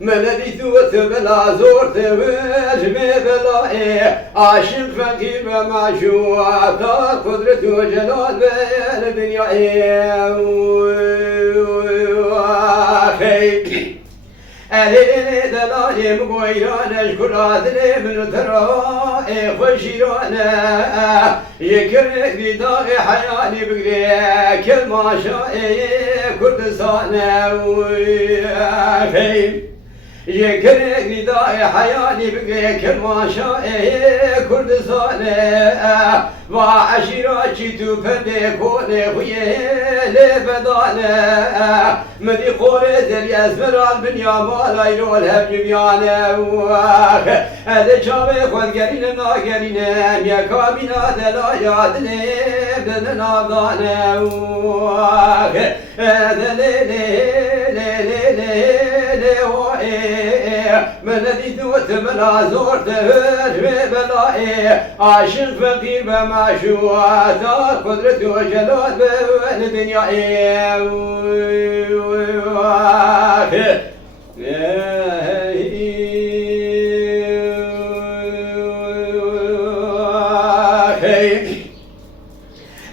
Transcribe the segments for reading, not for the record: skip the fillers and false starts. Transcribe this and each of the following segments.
ملدي ثوت بلا زورت وجمي بلا عاشق فقير بمعشوق قدرة وجلال بالدنيا أهلي دلالي مقويران أشكرات لي من ترى خشيرانا يكرك بداغ حيالي بقري كل ما شاء كردستانا يكرك بداغ حيالي بقري كل ما شاء كردستانا وعشيراتي تفدي كوني خويه لبدانا مدي قولي دلي أزمر البنيا مالا يرول هم جبيانا هذا شابي خود قرين ناقرين يا كابينا دلا يادني بدنا دانا هذا ليلي من الذي دوت بلا زورت بلا عاشق فقير بمعشوقات قدرة وجلال بالدنيا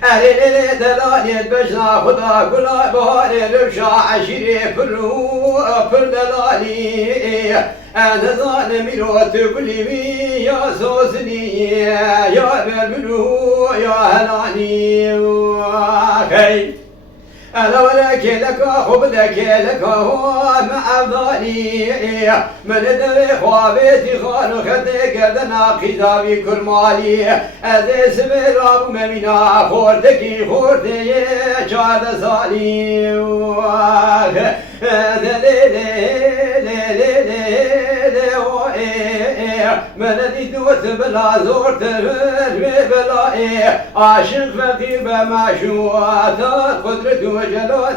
أهل دلالي البجنا خدا كلا بهاري لبشا عشيري فر دلالي أنا ظالمي روت كلي يا سوسني يا بلبلو يا هلاني أنا ولك لك خبدك لك هو مع ظالي من دري خوابتي خانو خدك دنا خذابي كرمالي أذي سبيل أبو ممينا خوردكي خوردي شاد صالي من الذي دوت بلا زورت بلا عاشق فقير بمعشوقات قدرة وجلال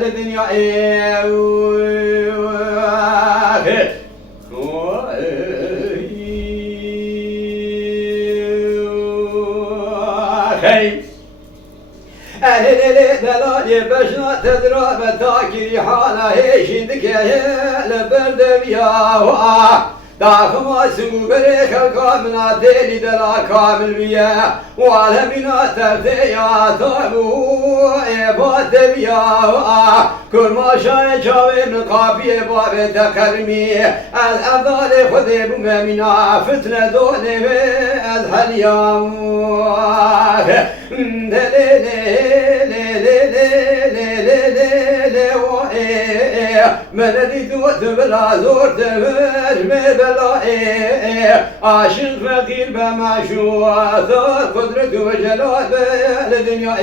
بالدنيا أهل دلالي بشنا تدرى بتاكي حالا هيشندك يا لبرد بيا داخل ما سوبري خلقا منا ديلي دلا كامل بيا وعلى منا ترتيا طابو إباد بيا كل ما شاي جاوي من قابي باب تكرمي الأفضل خذي بمنا فتنة دوني الهليام من الذي دوت بلا زورت برمي بلا عاشق فقير بمعشوقات قدرة وجلال بالدنيا